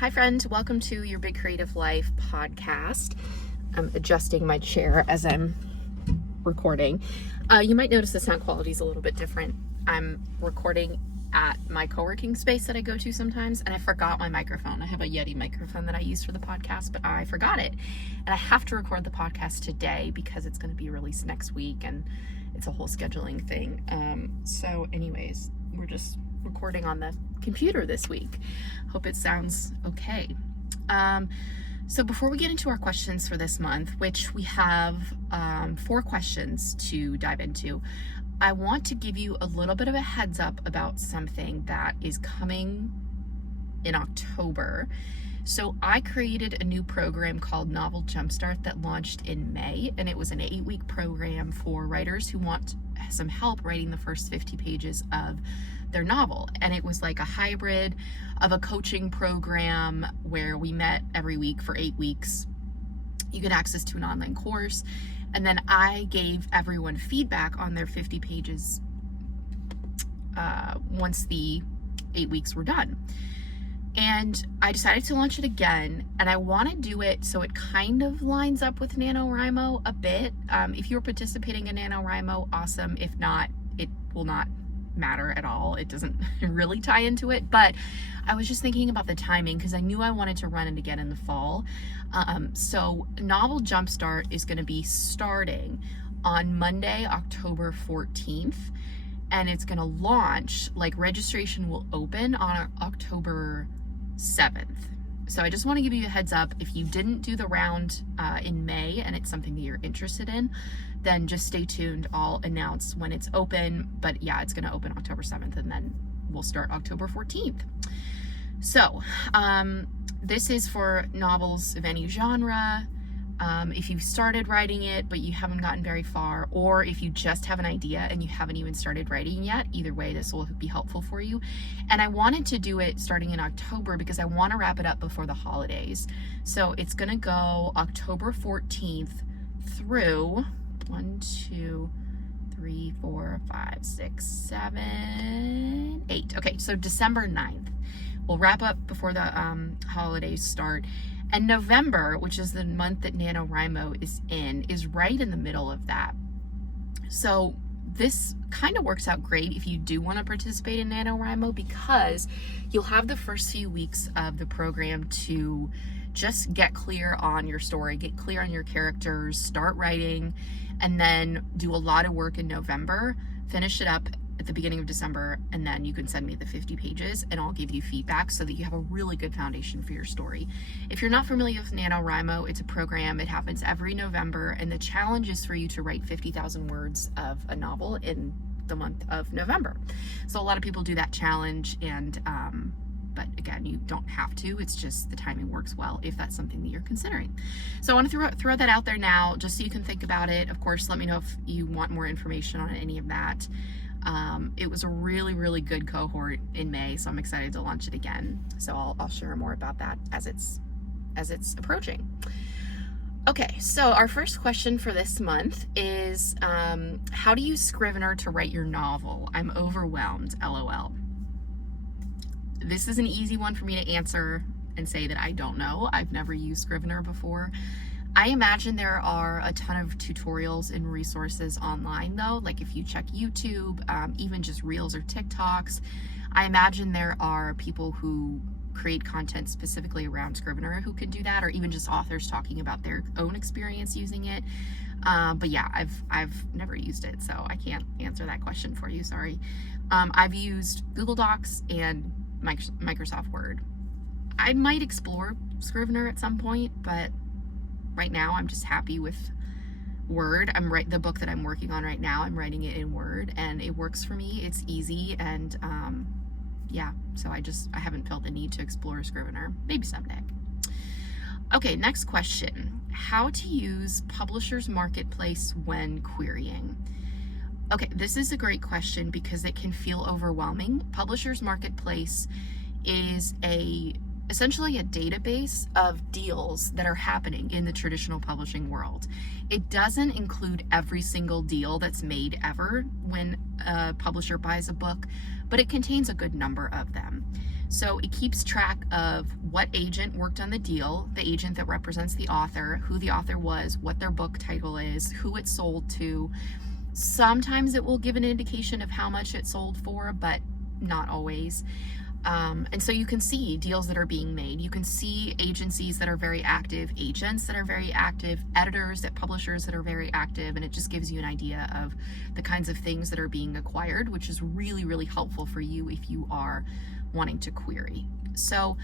Hi, friend. Welcome to your Big Creative Life podcast. I'm adjusting my chair as I'm recording. You might notice the sound quality is a little bit different. I'm recording at my co-working space that I go to sometimes, and I forgot my microphone. I have a Yeti microphone that I use for the podcast, but I forgot it. And I have to record the podcast today because it's going to be released next week, and it's a whole scheduling thing. So anyways, we're just recording on the computer this week. Hope it sounds okay. So before we get into our questions for this month, which we have 4 questions to dive into, I want to give you a little bit of a heads up about something that is coming in October. So I created a new program called Untitled Chapter that launched in May, and it was an 8-week program for writers who want some help writing the first 50 pages of their novel. And it was like a hybrid of a coaching program where we met every week for 8 weeks. You get access to an online course, and then I gave everyone feedback on their 50 pages once the 8 weeks were done. And I decided to launch it again, and I want to do it so it kind of lines up with NaNoWriMo a bit. If you're participating in NaNoWriMo, awesome. If not, it will not matter at all. It doesn't really tie into it, but I was just thinking about the timing because I knew I wanted to run it again in the fall. So Novel Jumpstart is going to be starting on Monday, October 14th, and it's going to launch, like registration will open on October 7th. So I just want to give you a heads up. If you didn't do the round in May and it's something that you're interested in, then just stay tuned. I'll announce when it's open, but yeah, it's going to open October 7th, and then we'll start October 14th. So this is for novels of any genre. If you've started writing it but you haven't gotten very far, or if you just have an idea and you haven't even started writing yet, either way this will be helpful for you. And I wanted to do it starting in October because I want to wrap it up before the holidays. So it's going to go October 14th through 1, 2, 3, 4, 5, 6, 7, 8. Okay, so December 9th. We'll wrap up before the holidays start. And November, which is the month that NaNoWriMo is right in the middle of that. So this kind of works out great if you do want to participate in NaNoWriMo, because you'll have the first few weeks of the program to just get clear on your story, get clear on your characters, start writing, and then do a lot of work in November, finish it up at the beginning of December, and then you can send me the 50 pages and I'll give you feedback so that you have a really good foundation for your story. If you're not familiar with NaNoWriMo, it's a program. It happens every November, and the challenge is for you to write 50,000 words of a novel in the month of November. So a lot of people do that challenge, and but again, you don't have to. It's just the timing works well if that's something that you're considering. So I want to throw that out there now just so you can think about it. Of course, let me know if you want more information on any of that. It was a really, really good cohort in May, so I'm excited to launch it again. So I'll share more about that as it's approaching. Okay, so our first question for this month is, how do you use Scrivener to write your novel? I'm overwhelmed, LOL. This is an easy one for me to answer and say that I don't know. I've never used Scrivener before. I imagine there are a ton of tutorials and resources online though, like if you check YouTube, even just Reels or TikToks. I imagine there are people who create content specifically around Scrivener who can do that, or even just authors talking about their own experience using it. But yeah, I've never used it, so I can't answer that question for you, sorry. I've used Google Docs and Microsoft Word. I might explore Scrivener at some point, but right now I'm just happy with Word. The book that I'm working on right now, I'm writing it in Word, and it works for me. It's easy, and yeah, so I haven't felt the need to explore Scrivener. Maybe someday. Okay, next question. How to use Publishers Marketplace when querying? Okay, this is a great question because it can feel overwhelming. Publishers Marketplace is essentially a database of deals that are happening in the traditional publishing world. It doesn't include every single deal that's made ever when a publisher buys a book, but it contains a good number of them. So it keeps track of what agent worked on the deal, the agent that represents the author, who the author was, what their book title is, who it sold to. Sometimes it will give an indication of how much it sold for, but not always. And so you can see deals that are being made. You can see agencies that are very active, agents that are very active, editors at publishers that are very active, and it just gives you an idea of the kinds of things that are being acquired, which is really, really helpful for you if you are wanting to query. So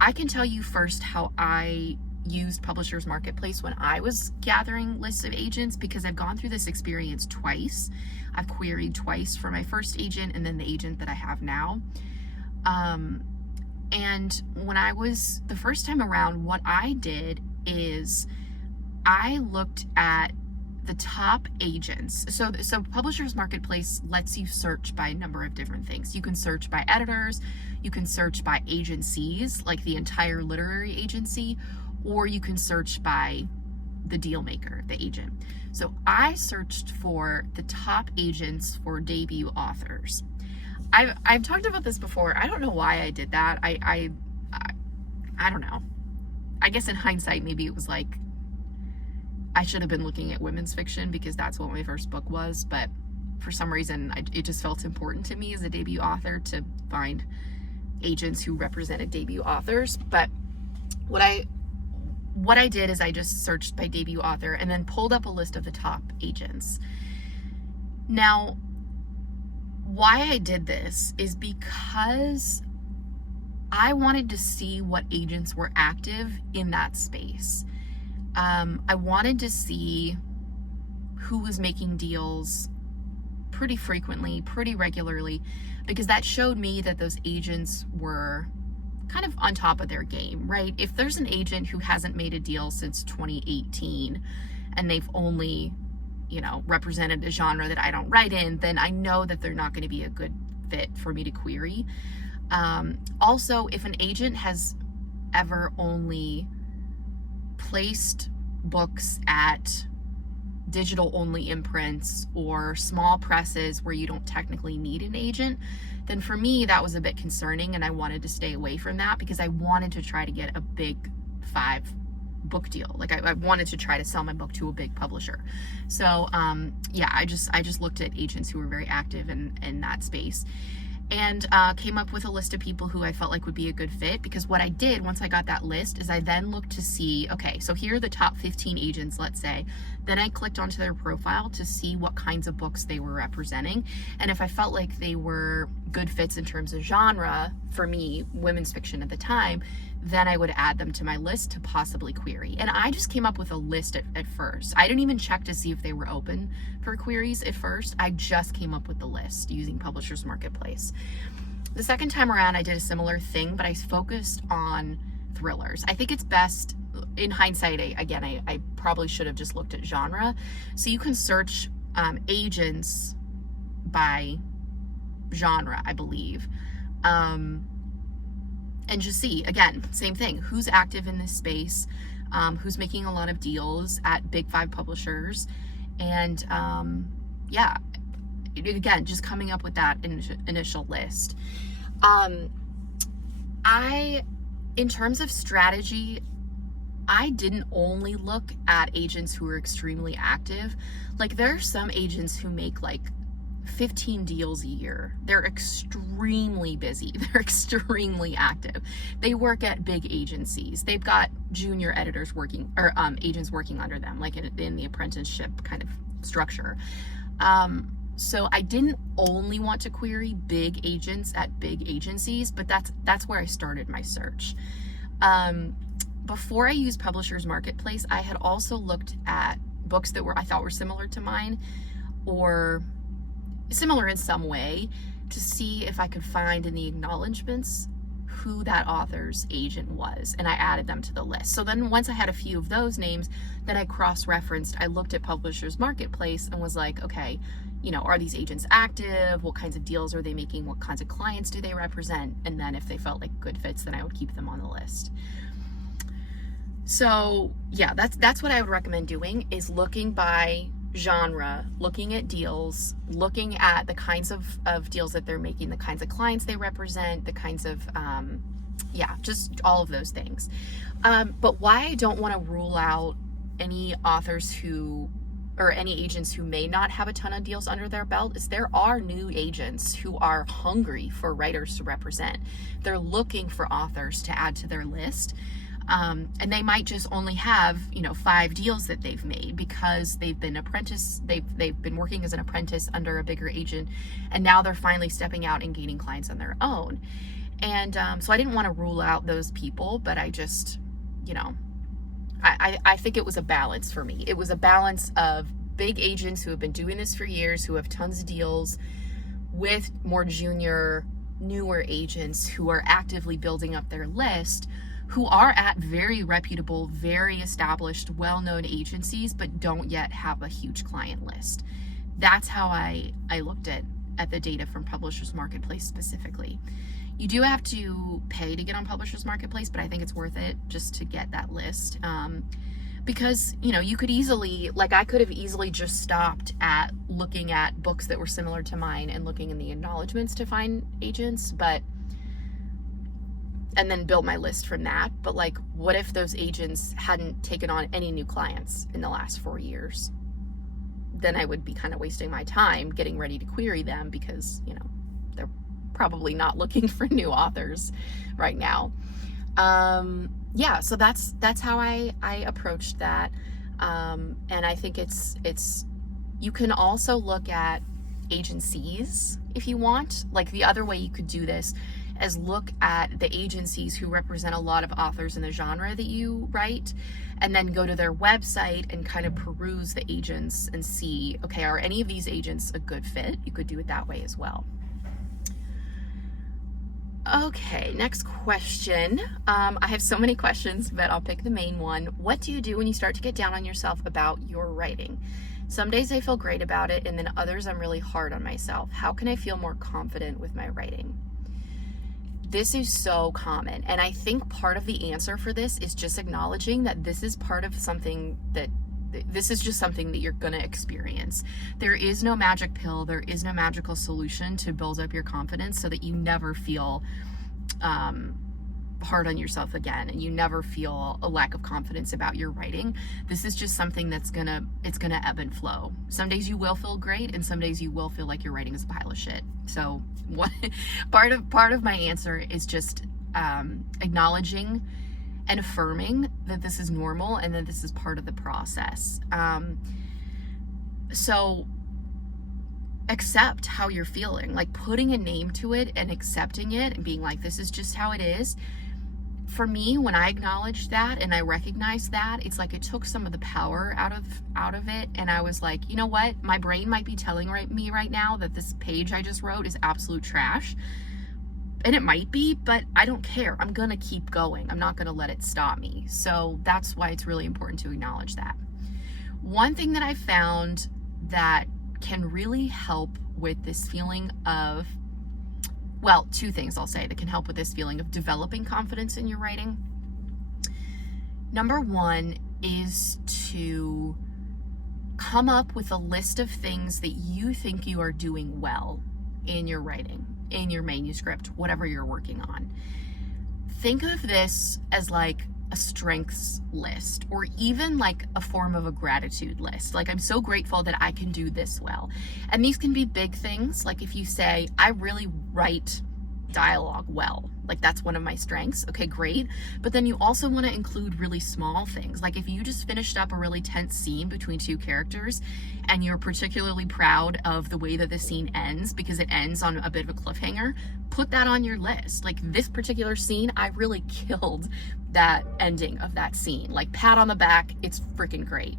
I can tell you first how I used Publishers Marketplace when I was gathering lists of agents, because I've gone through this experience twice. I've queried twice for my first agent and then the agent that I have now. And when I was the first time around, what I did is I looked at the top agents. So Publishers Marketplace lets you search by a number of different things. You can search by editors, you can search by agencies, like the entire literary agency, or you can search by the deal maker, the agent. So I searched for the top agents for debut authors. I've talked about this before. I don't know why I did that. I don't know. I guess in hindsight, maybe it was like I should have been looking at women's fiction because that's what my first book was. But for some reason, it just felt important to me as a debut author to find agents who represented debut authors. But what I did is I just searched by debut author and then pulled up a list of the top agents. Now, why I did this is because I wanted to see what agents were active in that space. I wanted to see who was making deals pretty frequently, pretty regularly, because that showed me that those agents were kind of on top of their game, right? If there's an agent who hasn't made a deal since 2018 and they've only represented a genre that I don't write in, then I know that they're not going to be a good fit for me to query. Also, if an agent has ever only placed books at digital only imprints or small presses where you don't technically need an agent, then for me that was a bit concerning, and I wanted to stay away from that because I wanted to try to get a big 5 book deal. Like I wanted to try to sell my book to a big publisher. So yeah, I just looked at agents who were very active in that space and came up with a list of people who I felt like would be a good fit. Because what I did once I got that list is I then looked to see, okay, so here are the top 15 agents, let's say. Then I clicked onto their profile to see what kinds of books they were representing. And if I felt like they were good fits in terms of genre, for me, women's fiction at the time, then I would add them to my list to possibly query. And I just came up with a list at first. I didn't even check to see if they were open for queries at first. I just came up with the list using Publishers Marketplace. The second time around, I did a similar thing, but I focused on thrillers. I think it's best, in hindsight, I probably should have just looked at genre. So you can search agents by genre, I believe. And just see, again, same thing, who's active in this space, who's making a lot of deals at big 5 publishers, and yeah, again, just coming up with that initial list. In terms of strategy, I didn't only look at agents who are extremely active. Like, there are some agents who make like 15 deals a year. They're extremely busy. They're extremely active. They work at big agencies. They've got junior editors working, or agents working under them, like in the apprenticeship kind of structure. So I didn't only want to query big agents at big agencies, but that's where I started my search. Before I used Publishers Marketplace, I had also looked at books that I thought were similar to mine, or similar in some way, to see if I could find in the acknowledgments who that author's agent was, and I added them to the list. So then once I had a few of those names that I cross-referenced, I looked at Publishers Marketplace and was like, okay, are these agents active? What kinds of deals are they making? What kinds of clients do they represent? And then if they felt like good fits, then I would keep them on the list. So yeah, that's what I would recommend doing, is looking by genre, looking at deals, looking at the kinds of deals that they're making, the kinds of clients they represent, the kinds of, just all of those things. But why I don't want to rule out any authors or any agents who may not have a ton of deals under their belt is there are new agents who are hungry for writers to represent. They're looking for authors to add to their list. And they might just only have, 5 deals that they've made because they've been working as an apprentice under a bigger agent, and now they're finally stepping out and gaining clients on their own. And so I didn't want to rule out those people, but I just, I think it was a balance for me. It was a balance of big agents who have been doing this for years, who have tons of deals, with more junior, newer agents who are actively building up their list, who are at very reputable, very established, well-known agencies, but don't yet have a huge client list. That's how I looked at the data from Publishers Marketplace specifically. You do have to pay to get on Publishers Marketplace, but I think it's worth it just to get that list. Because, you could easily, I could have easily just stopped at looking at books that were similar to mine and looking in the acknowledgments to find agents, and then build my list from that. But what if those agents hadn't taken on any new clients in the last 4 years? Then I would be kind of wasting my time getting ready to query them because, they're probably not looking for new authors right now. So that's how I approached that. And I think it's you can also look at agencies if you want. The other way you could do this is look at the agencies who represent a lot of authors in the genre that you write, and then go to their website and kind of peruse the agents and see, okay, are any of these agents a good fit? You could do it that way as well. Okay, next question. I have so many questions, but I'll pick the main one. What do you do when you start to get down on yourself about your writing? Some days I feel great about it, and then others I'm really hard on myself. How can I feel more confident with my writing? This is so common, and I think part of the answer for this is just acknowledging that this is part of something that this is just something that you're going to experience. There is no magic pill. There is no magical solution to build up your confidence so that you never feel hard on yourself again, and you never feel a lack of confidence about your writing. This is just something that's gonna ebb and flow. Some days you will feel great, and some days you will feel like your writing is a pile of shit. So part of my answer is just acknowledging and affirming that this is normal and that this is part of the process. So accept how you're feeling, putting a name to it and accepting it and being this is just how it is. For me, when I acknowledged that and I recognized that, it's it took some of the power out of it, and I was like, you know what? My brain might be telling me right now that this page I just wrote is absolute trash. And it might be, but I don't care. I'm gonna keep going. I'm not gonna let it stop me. So that's why it's really important to acknowledge that. One thing that I found that can really help with this feeling of, well, 2 things I'll say that can help with this feeling of developing confidence in your writing. Number 1 is to come up with a list of things that you think you are doing well in your writing, in your manuscript, whatever you're working on. Think of this as a strengths list, or even a form of a gratitude list. I'm so grateful that I can do this well. And these can be big things. If you say, I really write dialogue well, that's one of my strengths. Okay, great. But then you also want to include really small things. If you just finished up a really tense scene between 2 characters and you're particularly proud of the way that the scene ends because it ends on a bit of a cliffhanger, put that on your list. This particular scene, I really killed that ending of that scene. Pat on the back, it's freaking great.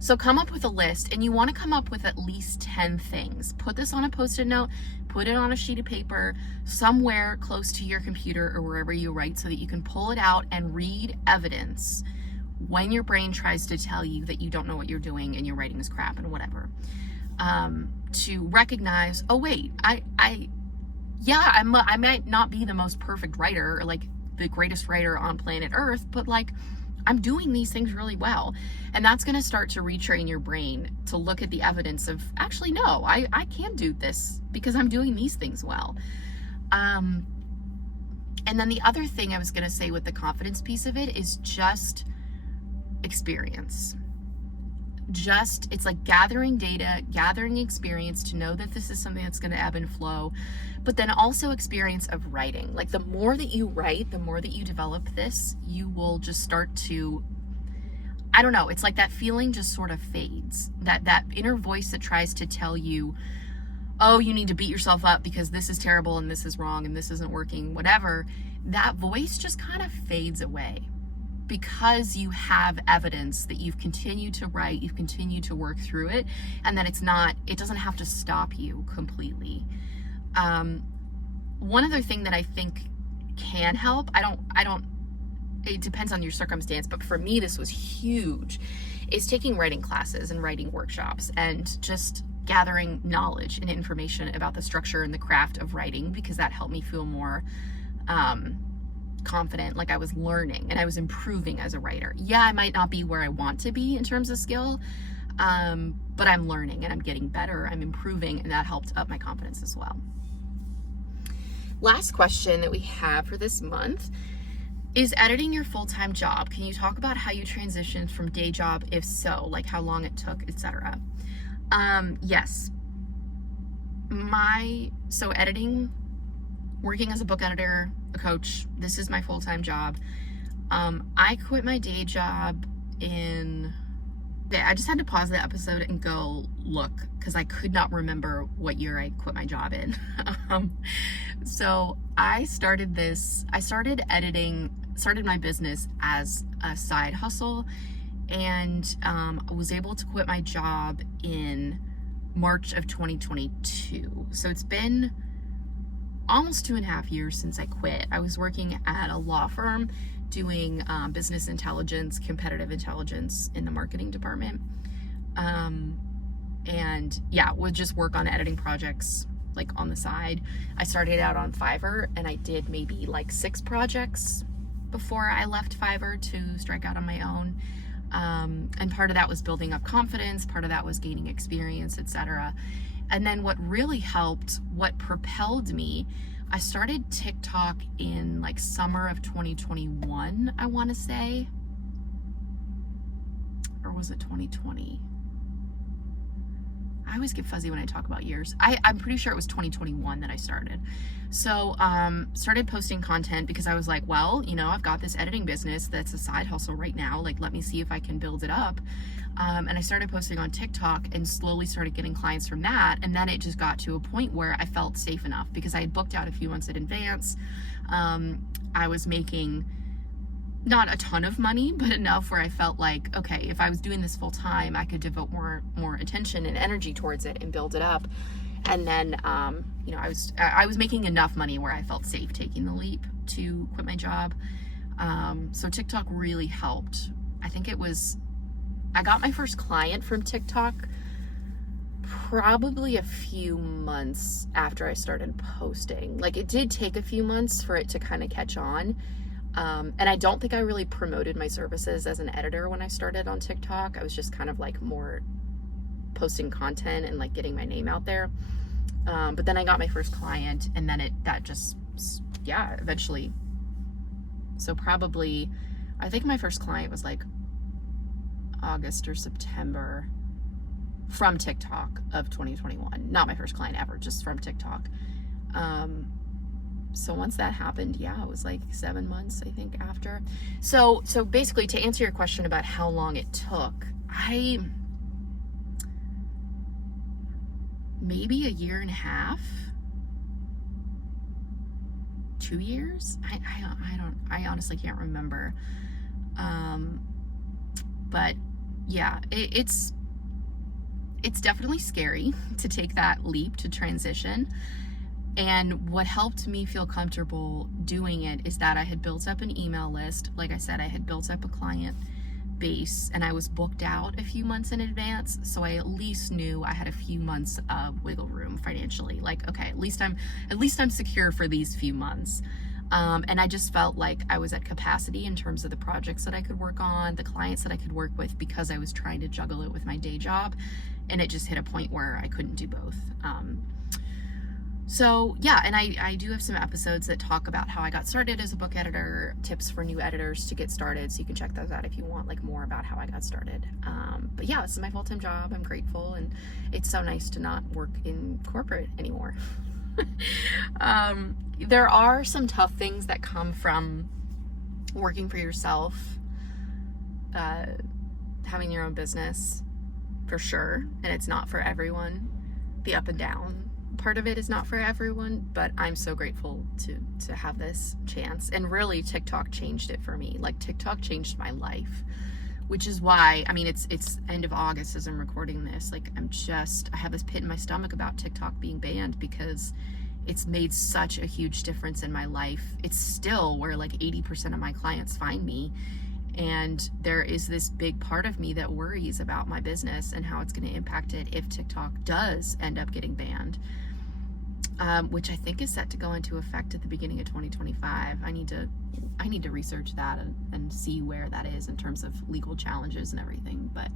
So come up with a list, and you want to come up with at least 10 things. Put this on a Post-it note, put it on a sheet of paper, somewhere close to your computer or wherever you write, so that you can pull it out and read evidence when your brain tries to tell you that you don't know what you're doing and your writing is crap and whatever. To recognize, oh wait, I might not be the most perfect writer, or the greatest writer on planet Earth, but I'm doing these things really well. And that's going to start to retrain your brain to look at the evidence of, actually, no, I can do this because I'm doing these things well. And then the other thing I was going to say with the confidence piece of it is just experience. It's like gathering data, gathering experience to know that this is something that's going to ebb and flow, but then also experience of writing. Like the more that you write, the more that you develop this, you will just start to, I don't know, it's like that feeling just sort of fades. That inner voice that tries to tell you, oh, you need to beat yourself up because this is terrible and this is wrong and this isn't working, whatever, that voice just kind of fades away. Because you have evidence that you've continued to write, you've continued to work through it, and that it doesn't have to stop you completely. One other thing that I think can help, it depends on your circumstance, but for me, this was huge, is taking writing classes and writing workshops and just gathering knowledge and information about the structure and the craft of writing, because that helped me feel more, confident, like I was learning and I was improving as a writer. Yeah, I might not be where I want to be in terms of skill, but I'm learning and I'm getting better, I'm improving, and that helped up my confidence as well. Last question that we have for this month is editing your full-time job. Can you talk about how you transitioned from day job? If so, like how long it took, etc. Yes. So editing, working as a book editor, a coach, this is my full-time job. I quit my day job I just had to pause the episode and go look, because I could not remember what year I quit my job in. So I started my business as a side hustle, and was able to quit my job in March of 2022. So it's been almost 2.5 years since I quit. I was working at a law firm doing business intelligence, competitive intelligence in the marketing department. And yeah, would just work on editing projects like on the side. I started out on Fiverr and I did maybe like 6 projects before I left Fiverr to strike out on my own. And part of that was building up confidence, part of that was gaining experience, etc. And then what really helped, what propelled me, I started TikTok in like summer of 2021, I want to say. Or was it 2020? I always get fuzzy when I talk about years. I'm pretty sure it was 2021 that I started. So started posting content because I was like, well, I've got this editing business that's a side hustle right now. Like, let me see if I can build it up. And I started posting on TikTok and slowly started getting clients from that. And then it just got to a point where I felt safe enough because I had booked out a few months in advance. I was making not a ton of money, but enough where I felt like, okay, if I was doing this full time, I could devote more attention and energy towards it and build it up. And then, I was making enough money where I felt safe taking the leap to quit my job. So TikTok really helped. I got my first client from TikTok probably a few months after I started posting. Like, it did take a few months for it to kind of catch on. And I don't think I really promoted my services as an editor when I started on TikTok. I was just kind of like more posting content and like getting my name out there. But then I got my first client, and then eventually. So probably, I think my first client was like August or September from TikTok of 2021. Not my first client ever, just from TikTok. So once that happened, it was like 7 months, I think, after. So basically, to answer your question about how long it took, maybe 1.5 years, 2 years. I honestly can't remember. But yeah, it's definitely scary to take that leap to transition. And what helped me feel comfortable doing it is that I had built up an email list. Like I said, I had built up a client base, and I was booked out a few months in advance. So I at least knew I had a few months of wiggle room financially. Like, okay, at least I'm secure for these few months. And I just felt like I was at capacity in terms of the projects that I could work on, the clients that I could work with, because I was trying to juggle it with my day job. And it just hit a point where I couldn't do both. So yeah, and I do have some episodes that talk about how I got started as a book editor, tips for new editors to get started. So you can check those out if you want like more about how I got started. But yeah, this is my full-time job. I'm grateful, and it's so nice to not work in corporate anymore. There are some tough things that come from working for yourself, having your own business, for sure. And it's not for everyone. The up and down part of it is not for everyone, but I'm so grateful to have this chance. And really, TikTok changed it for me. Like, TikTok changed my life, which is why, I mean, it's end of August as I'm recording this. Like, I have this pit in my stomach about TikTok being banned, because it's made such a huge difference in my life. It's still where like 80% of my clients find me. And there is this big part of me that worries about my business and how it's going to impact it if TikTok does end up getting banned, which I think is set to go into effect at the beginning of 2025. I need to research that and see where that is in terms of legal challenges and everything. But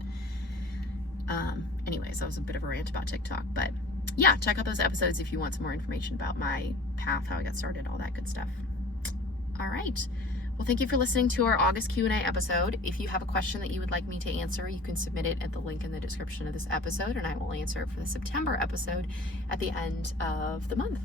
anyways, that was a bit of a rant about TikTok. But yeah, check out those episodes if you want some more information about my path, how I got started, all that good stuff. All right. Well, thank you for listening to our August Q&A episode. If you have a question that you would like me to answer, you can submit it at the link in the description of this episode, and I will answer it for the September episode at the end of the month.